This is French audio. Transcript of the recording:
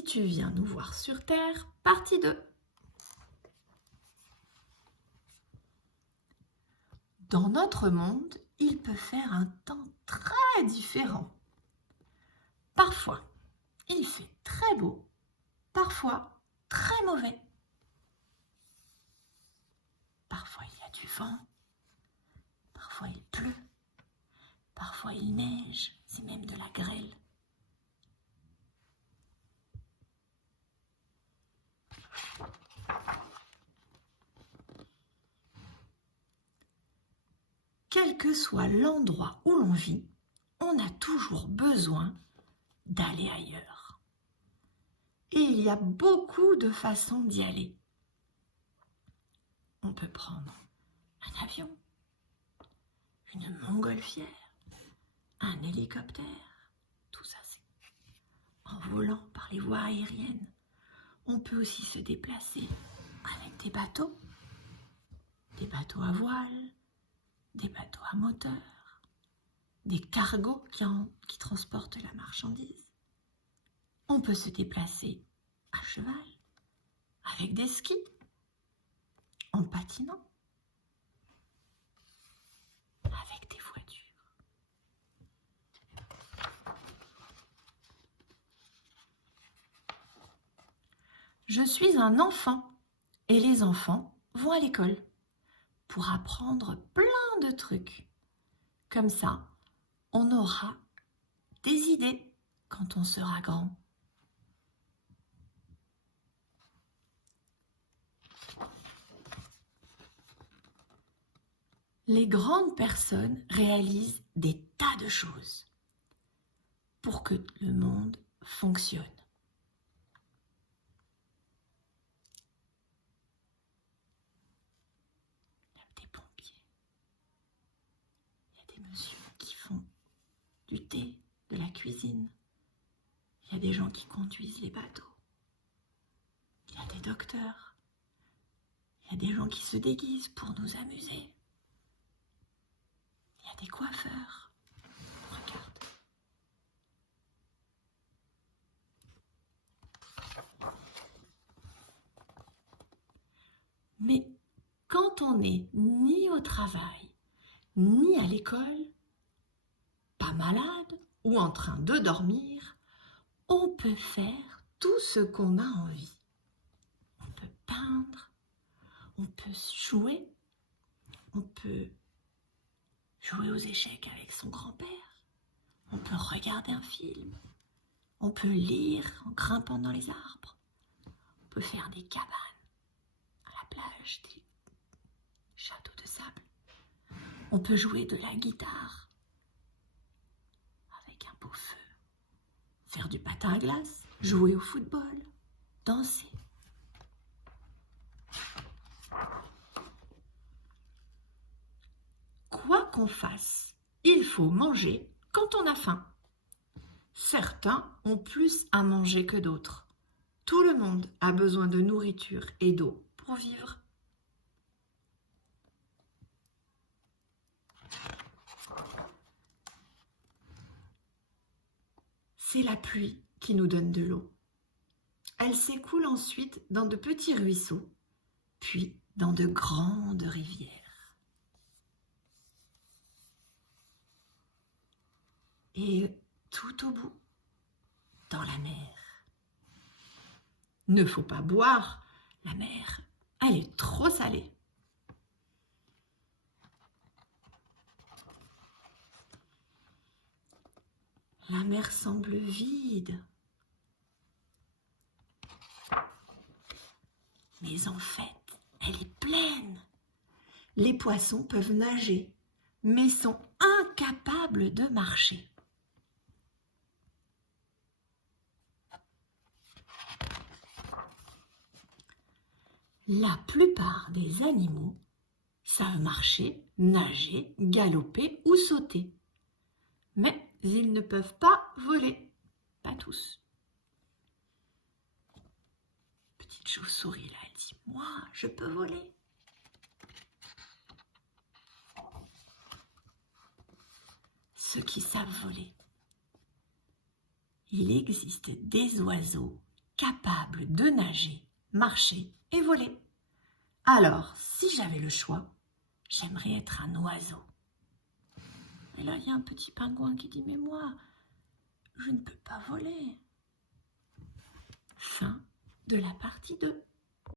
si tu viens nous voir sur Terre, partie 2. Dans notre monde, il peut faire un temps très différent. Parfois, il fait très beau, parfois très mauvais. Parfois, il y a du vent, parfois il pleut, parfois il neige, c'est même de la grêle. Quel que soit l'endroit où l'on vit, on a toujours besoin d'aller ailleurs. Et il y a beaucoup de façons d'y aller. On peut prendre un avion, une montgolfière, un hélicoptère, tout ça c'est en volant par les voies aériennes. On peut aussi se déplacer avec des bateaux à voile, des bateaux à moteur, des cargos qui transportent la marchandise. On peut se déplacer à cheval, avec des skis, en patinant, avec des voitures. Je suis un enfant et les enfants vont à l'école pour apprendre plein de trucs. Comme ça, on aura des idées quand on sera grand. Les grandes personnes réalisent des tas de choses pour que le monde fonctionne. Il y a des pompiers, il y a des messieurs qui font du thé, de la cuisine, il y a des gens qui conduisent les bateaux, il y a des docteurs, il y a des gens qui se déguisent pour nous amuser. Il y a des coiffeurs. Regarde. Mais quand on n'est ni au travail, ni à l'école, pas malade ou en train de dormir, on peut faire tout ce qu'on a envie. On peut peindre, on peut jouer, on peut jouer aux échecs avec son grand-père, on peut regarder un film, on peut lire en grimpant dans les arbres, on peut faire des cabanes à la plage, des châteaux de sable, on peut jouer de la guitare avec un beau feu, faire du patin à glace, jouer au football, danser. Quoi qu'on fasse, il faut manger quand on a faim. Certains ont plus à manger que d'autres. Tout le monde a besoin de nourriture et d'eau pour vivre. C'est la pluie qui nous donne de l'eau. Elle s'écoule ensuite dans de petits ruisseaux, puis dans de grandes rivières. Et tout au bout, dans la mer. Ne faut pas boire la mer, elle est trop salée. La mer semble vide. Mais en fait, elle est pleine. Les poissons peuvent nager, mais sont incapables de marcher. La plupart des animaux savent marcher, nager, galoper ou sauter. Mais ils ne peuvent pas voler. Pas tous. Petite chauve-souris, là, elle dit « Moi, je peux voler ». Ceux qui savent voler. Il existe des oiseaux capable de nager, marcher et voler. Alors, si j'avais le choix, j'aimerais être un oiseau. Et là, il y a un petit pingouin qui dit « Mais moi, je ne peux pas voler. » Fin de la partie 2.